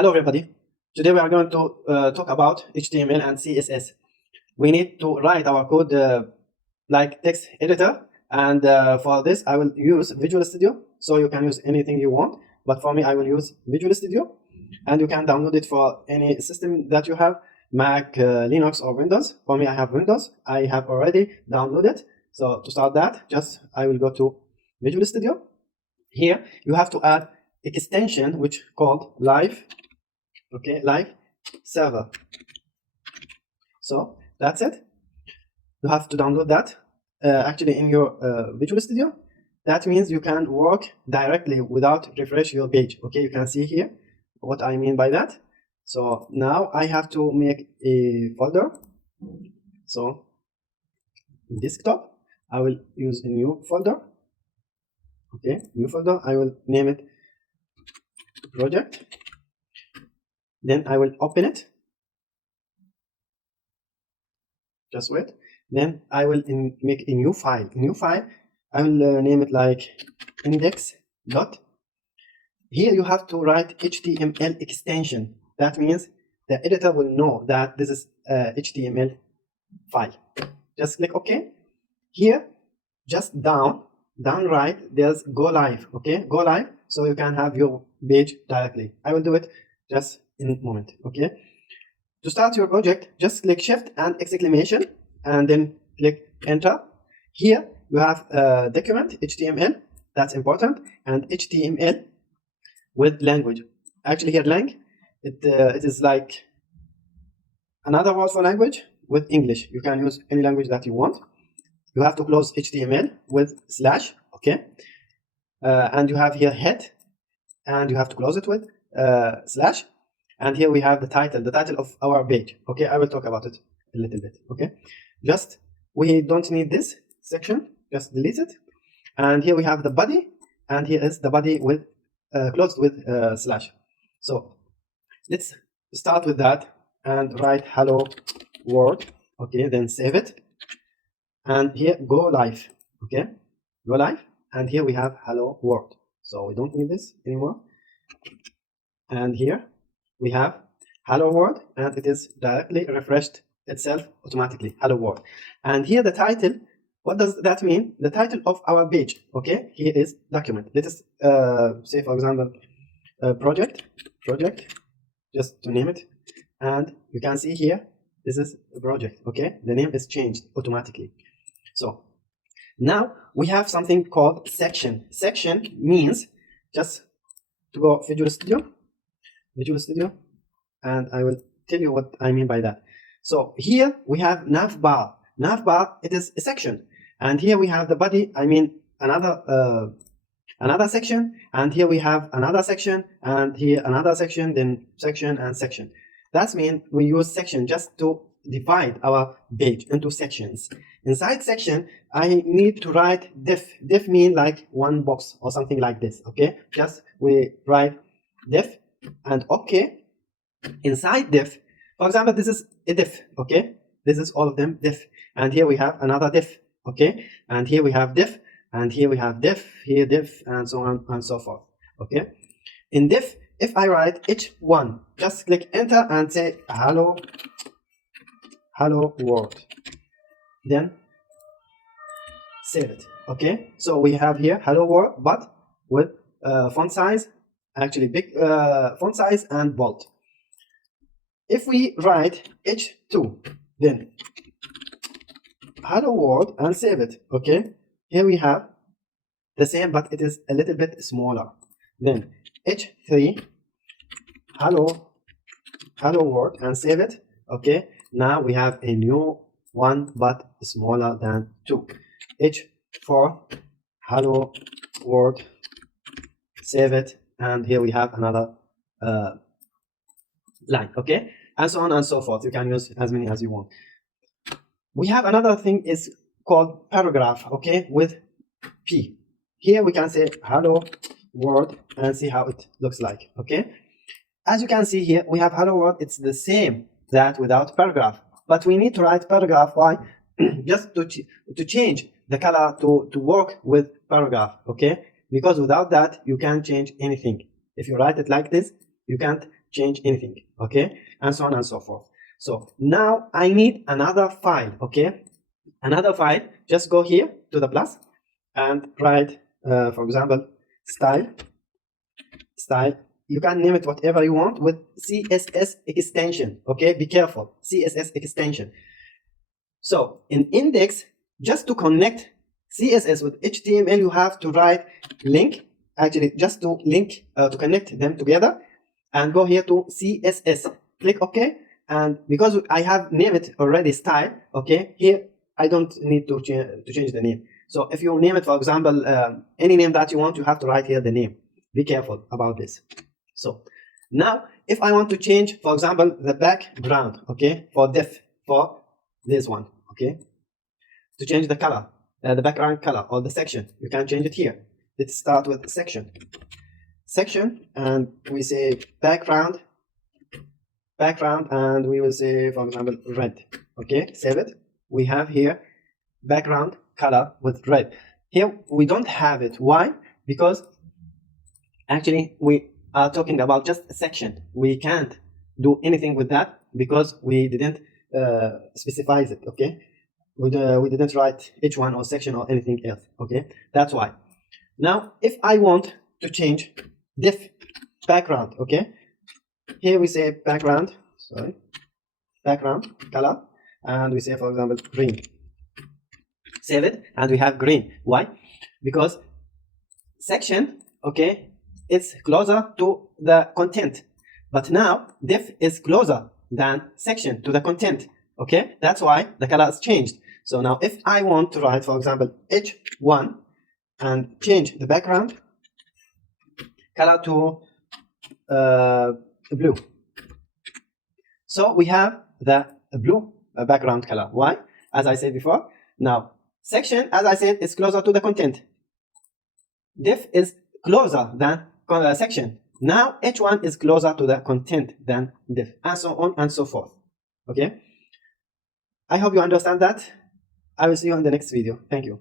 Hello everybody. Today we are going to talk about HTML and CSS. We need to write our code like text editor, and for this I will use Visual Studio. So you can use anything you want, but for me I will use Visual Studio, and you can download it for any system that you have, Mac, Linux or Windows. For me I have Windows. I have already downloaded. So to start that, I will go to Visual Studio. Here you have to add extension which called live server. So that's it. You have to download that actually in your Visual Studio. That means you can work directly without refresh your page. Okay, you can see here what I mean by that. So now I have to make a folder. So desktop, I will use a new folder. Okay, new folder. I will name it project. Then I will open it. Just wait. Then I will make a new file. I will name it like index dot. Here you have to write HTML extension. That means the editor will know that this is HTML file. Just click OK. Here, just down right, there's go live. Okay, go live, so you can have your page directly. I will do it just in a moment. Okay, to start your project, just click shift and exclamation and then click enter. Here you have document HTML, that's important, and HTML with language. Actually here lang, it is like another word for language with English. You can use any language that you want. You have to close HTML with slash. Okay, and you have here head, and you have to close it with slash. And here we have the title of our page. Okay, I will talk about it a little bit. Okay, just we don't need this section, just delete it. And here we have the body, and here is the body with closed with slash. So let's start with that and write hello world. Okay, then save it, and here go live. Okay, go live, and here we have hello world. So we don't need this anymore. And here we have hello world, and it is directly refreshed itself automatically, hello world. And here the title, what does that mean? The title of our page. Okay, here is document. Let us say for example project, just to name it. And you can see here this is a project. Okay, the name is changed automatically. So now we have something called section. Section means, just to go Visual Studio, and I will tell you what I mean by that. So here we have navbar. Navbar, it is a section, and here we have the body. I mean another section, and here we have another section, and here another section, then section and section. That means we use section just to divide our page into sections. Inside section, I need to write diff. Diff mean like one box or something like this. Okay, just we write diff and okay. Inside diff, for example, this is a diff. Okay, this is all of them diff, and here we have another diff. Okay, and here we have diff, and here we have diff, here diff, and so on and so forth. Okay, in diff, if I write h1, just click enter and say hello world, then save it. Okay, so we have here hello world, but with font size, actually big font size and bold. If we write h2, then hello world and save it. Okay, here we have the same, but it is a little bit smaller. Then h3 hello world and save it. Okay, now we have a new one but smaller than 2. h4 hello world, save it, and here we have another line. Okay, and so on and so forth. You can use as many as you want. We have another thing is called paragraph. Okay, with p. Here we can say hello world and see how it looks like. Okay, as you can see here we have hello world. It's the same that without paragraph, but we need to write paragraph. Why? Just to change the color to work with paragraph. Okay, because without that you can't change anything. If you write it like this, you can't change anything, okay, and so on and so forth. So now I need another file, okay, another file. Just go here to the plus and write, for example, style. You can name it whatever you want with CSS extension, okay, be careful, CSS extension. So in index, just to connect CSS with HTML, you have to write link, actually just to link, to connect them together, and go here to CSS, click OK, and because I have named it already style, okay, here I don't need to change the name. So if you name it, for example, any name that you want, you have to write here the name. Be careful about this. So now if I want to change, for example, the background, okay, for div, for this one, okay, to change the color, the background color or the section, you can change it here. Let's start with section, and we say background, and we will say, for example, red, okay, save it. We have here background color with red. Here we don't have it. Why? Because actually we are talking about just a section. We can't do anything with that because we didn't specify it, okay, we didn't write h1 or section or anything else, okay, that's why. Now if I want to change div background, okay, here we say background color, and we say, for example, green. Save it, and we have green. Why? Because section, okay, it's closer to the content, but now div is closer than section to the content, okay, that's why the color has changed. So now if I want to write, for example, h1 and change the background color to blue, so we have the blue background color. Why? As I said before, now section, as I said, is closer to the content, div is closer than section. Now h1 is closer to the content than div, and so on and so forth, okay. I hope you understand that. I will see you in the next video. Thank you.